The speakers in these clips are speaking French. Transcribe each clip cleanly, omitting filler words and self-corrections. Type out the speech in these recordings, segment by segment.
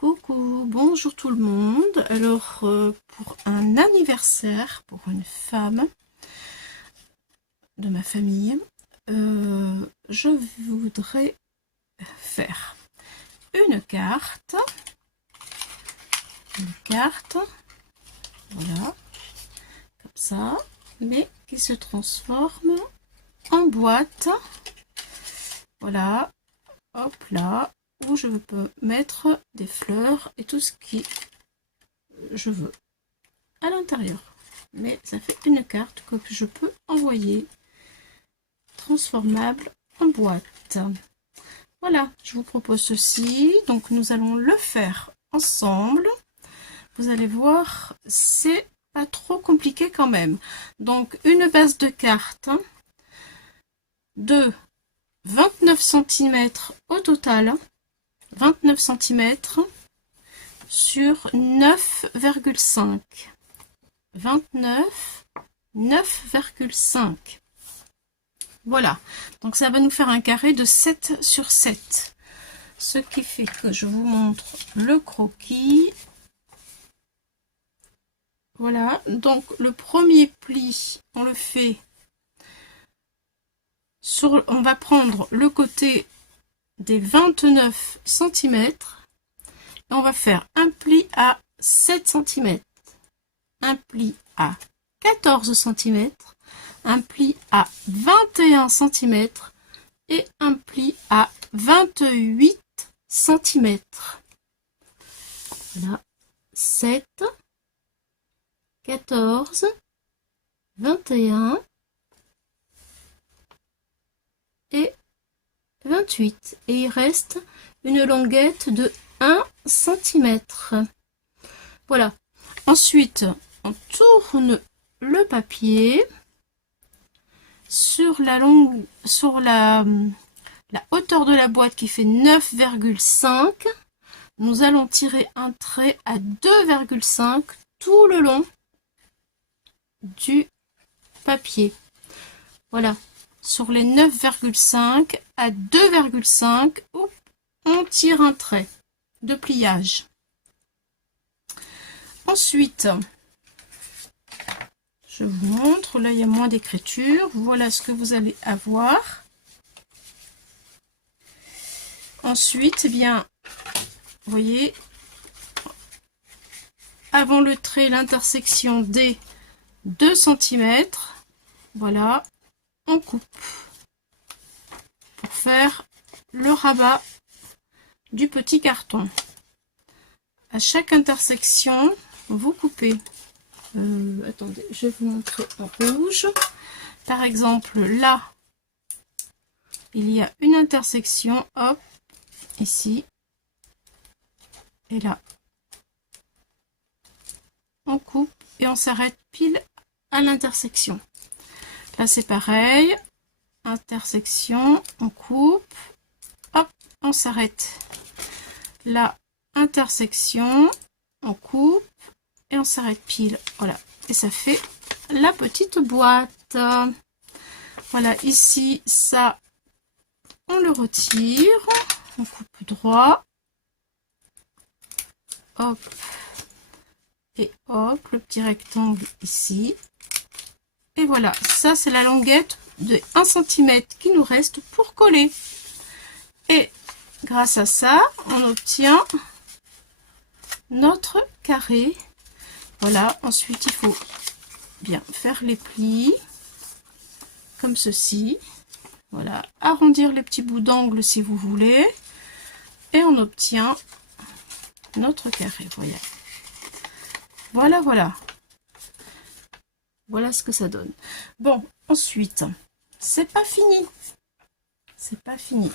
Coucou, bonjour tout le monde. Alors, pour un anniversaire, pour une femme de ma famille, je voudrais faire une carte, voilà, comme ça, mais qui se transforme en boîte, voilà, hop là, où je peux mettre des fleurs et tout ce qui je veux à l'intérieur. Mais ça fait une carte que je peux envoyer transformable en boîte. Voilà, je vous propose ceci. Donc nous allons le faire ensemble. Vous allez voir, c'est pas trop compliqué quand même. Donc une base de carte de 29 cm au total. 29 cm sur 9,5. 29, 9,5. Voilà, donc ça va nous faire un carré de 7 sur 7. Ce qui fait que je vous montre le croquis. Voilà, donc le premier pli, on le fait sur, on va prendre le côté des 29 cm et on va faire un pli à 7 cm, un pli à 14 cm, un pli à 21 cm et un pli à 28 cm. Voilà, 7, 14, 21 et 28. Et il reste une longuette de 1 cm. Voilà. Ensuite, on tourne le papier sur la hauteur de la boîte qui fait 9,5. Nous allons tirer un trait à 2,5 tout le long du papier. Voilà. Sur les 9,5 à 2,5, on tire un trait de pliage. Ensuite, je vous montre, là il y a moins d'écriture, voilà ce que vous allez avoir. Ensuite, eh bien, vous voyez, avant le trait, l'intersection des 2 cm, voilà, on coupe pour faire le rabat du petit carton. À chaque intersection, vous coupez. Attendez, je vais vous montrer en rouge. Par exemple, là, il y a une intersection, hop, ici, et là. On coupe et on s'arrête pile à l'intersection. Là, c'est pareil. Intersection, on coupe, hop, on s'arrête. Là, intersection, on coupe et on s'arrête pile. Voilà, et ça fait la petite boîte. Voilà, ici, ça, on le retire, on coupe droit, hop, et hop, le petit rectangle ici. Et voilà, ça c'est la longuette de 1 cm qui nous reste pour coller. Et grâce à ça, on obtient notre carré. Voilà, ensuite il faut bien faire les plis comme ceci. Voilà, arrondir les petits bouts d'angle si vous voulez. Et on obtient notre carré. Voilà. Voilà, voilà. Voilà ce que ça donne. Bon, ensuite, c'est pas fini. C'est pas fini.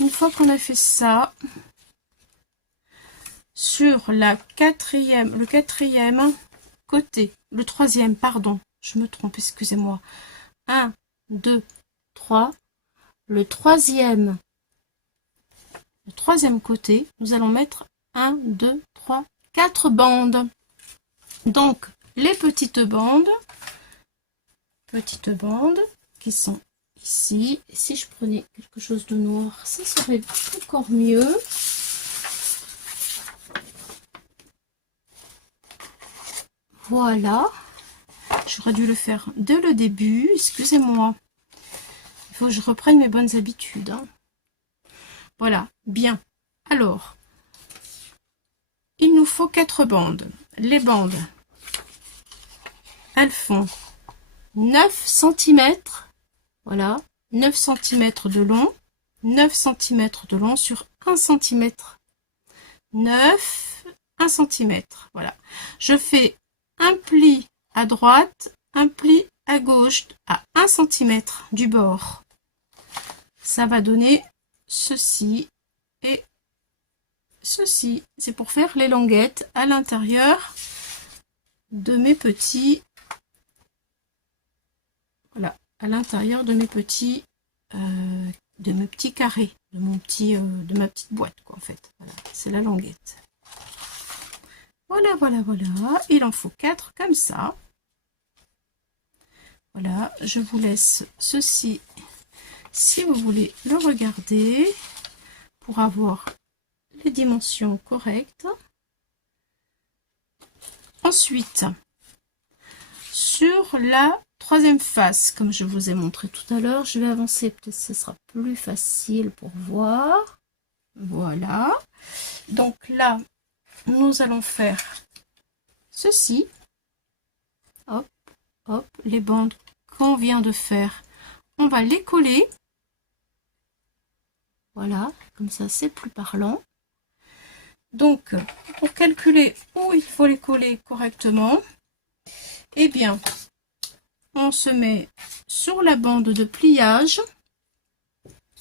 Une fois qu'on a fait ça, sur le quatrième côté, le troisième, pardon, je me trompe, excusez-moi. 1, 2, 3. Le troisième côté, nous allons mettre 1, 2, 3, 4 bandes. Donc, les petites bandes qui sont ici. Et si je prenais quelque chose de noir, ça serait encore mieux. Voilà. J'aurais dû le faire dès le début, excusez-moi. Il faut que je reprenne mes bonnes habitudes. Hein. Voilà, bien. Alors, il nous faut 4 bandes. Les bandes, elles font 9 cm. Voilà, 9 cm de long. 9 cm de long sur 1 cm. 9, 1 cm. Voilà. Je fais un pli à droite, un pli à gauche à 1 cm du bord. Ça va donner ceci et ceci. C'est pour faire les languettes à l'intérieur de mes petits, voilà, à l'intérieur de mes petits carrés, de mon petit, de ma petite boîte, quoi, en fait. Voilà, c'est la languette. Voilà, voilà, voilà. Il en faut 4 comme ça. Voilà, je vous laisse ceci si vous voulez le regarder pour avoir les dimensions correctes. Ensuite, sur la troisième face, comme je vous ai montré tout à l'heure, je vais avancer, peut-être ce sera plus facile pour voir. Voilà. Donc là, nous allons faire ceci. Hop, hop, les bandes qu'on vient de faire, on va les coller. Voilà, comme ça c'est plus parlant. Donc, pour calculer où il faut les coller correctement, eh bien, on se met sur la bande de pliage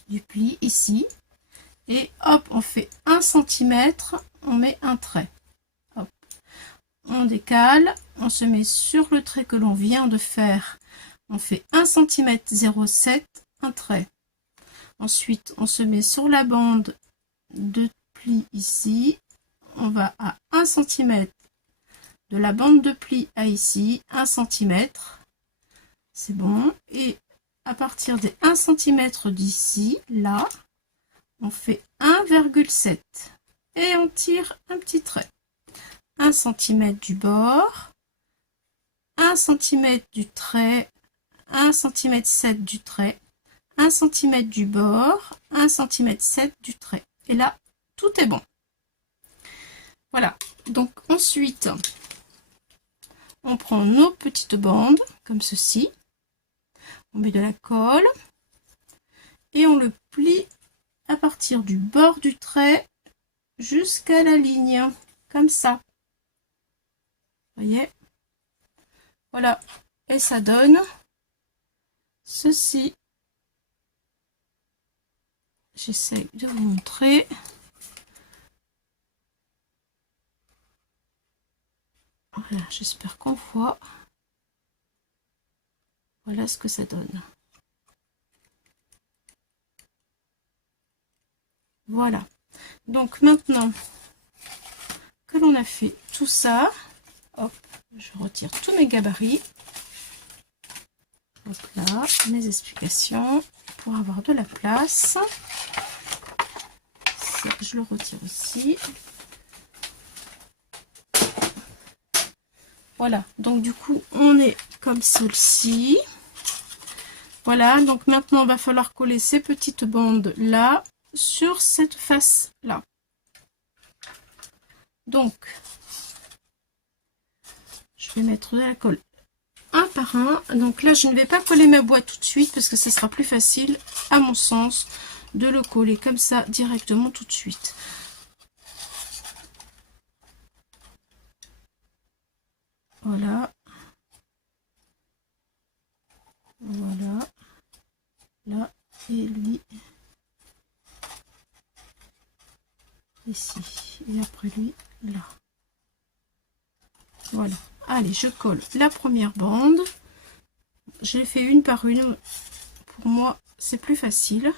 du pli ici, et hop, on fait 1 cm, on met un trait. Hop. On décale, on se met sur le trait que l'on vient de faire, on fait 1 cm 0,7, un trait. Ensuite, on se met sur la bande de pli ici, on va à 1 cm de la bande de pli à ici, 1 cm, c'est bon, et à partir des 1 cm d'ici, là, on fait 1,7 et on tire un petit trait. 1 cm du bord, 1 cm du trait, 1 cm 7 du trait, 1 cm du bord, 1 cm 7 du trait. Et là, tout est bon. Voilà. Donc ensuite, on prend nos petites bandes, comme ceci. On met de la colle. Et on le plie à partir du bord du trait jusqu'à la ligne. Comme ça. Vous voyez? Voilà. Et ça donne ceci. J'essaie de vous montrer. Voilà, j'espère qu'on voit. Voilà ce que ça donne. Voilà. Donc maintenant que l'on a fait tout ça, hop, je retire tous mes gabarits. Donc là, mes explications pour avoir de la place. Ça, je le retire aussi. Voilà, donc du coup, on est comme ceci. Voilà, donc maintenant, il va falloir coller ces petites bandes là sur cette face là. Donc, je vais mettre de la colle un par un. Donc là, je ne vais pas coller ma boîte tout de suite parce que ce sera plus facile, à mon sens, de le coller comme ça directement tout de suite. Voilà. Voilà. Là, et lui. Ici. Et après lui, là. Voilà. Allez, je colle la première bande. J'ai fait une par une. Pour moi, c'est plus facile.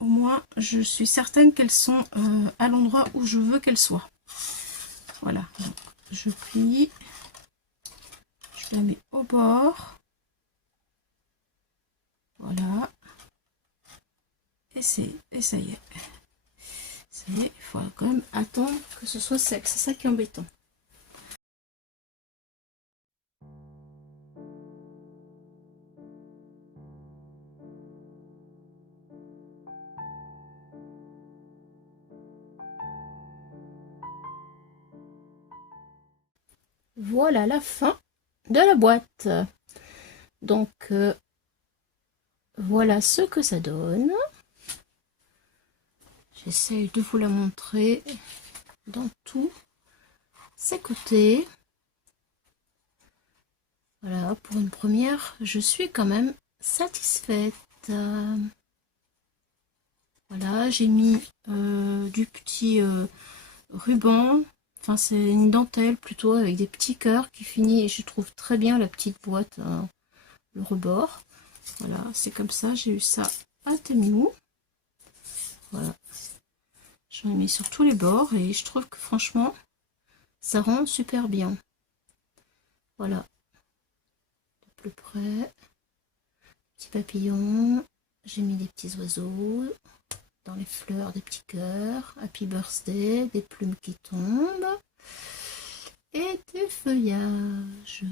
Au moins, je suis certaine qu'elles sont à l'endroit où je veux qu'elles soient. Voilà. Donc, je plie. Je la mets au bord. Voilà. Et ça y est. Ça y est, il faut quand même attendre que ce soit sec. C'est ça qui est embêtant. Voilà la fin de la boîte. Donc, voilà ce que ça donne. J'essaye de vous la montrer dans tous ses côtés. Voilà, pour une première, je suis quand même satisfaite. Voilà, j'ai mis du petit ruban. Enfin, c'est une dentelle plutôt avec des petits cœurs qui finit, et je trouve très bien la petite boîte, le rebord. Voilà, c'est comme ça, j'ai eu ça à Temu. Voilà, j'en ai mis sur tous les bords et je trouve que franchement, ça rend super bien. Voilà, de plus près, petits papillons, j'ai mis des petits oiseaux, dans les fleurs des petits cœurs, Happy Birthday, des plumes qui tombent et des feuillages.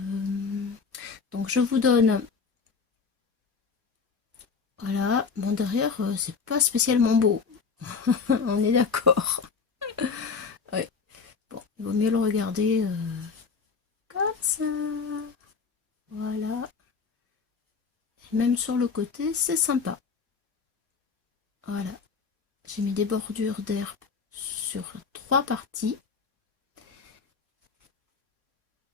Donc je vous donne, voilà, bon derrière c'est pas spécialement beau, on est d'accord. Ouais. Bon, il vaut mieux le regarder comme ça. Voilà. Et même sur le côté, c'est sympa. Voilà. J'ai mis des bordures d'herbe sur 3 parties.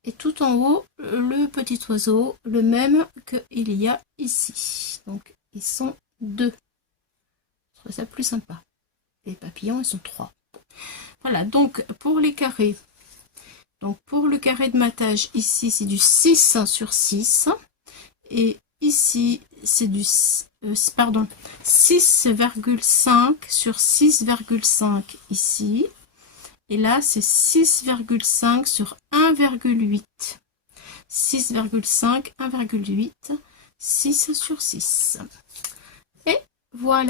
Et tout en haut, le petit oiseau, le même qu'il y a ici. Donc, ils sont 2. Je trouve ça plus sympa. Les papillons, ils sont 3. Voilà, donc pour les carrés. Donc pour le carré de matage, ici, c'est du 6 sur 6. Et ici, c'est du 6,5 sur 6,5 ici. Et là, c'est 6,5 sur 1,8. 6,5, 1,8, 6 sur 6. Et voilà.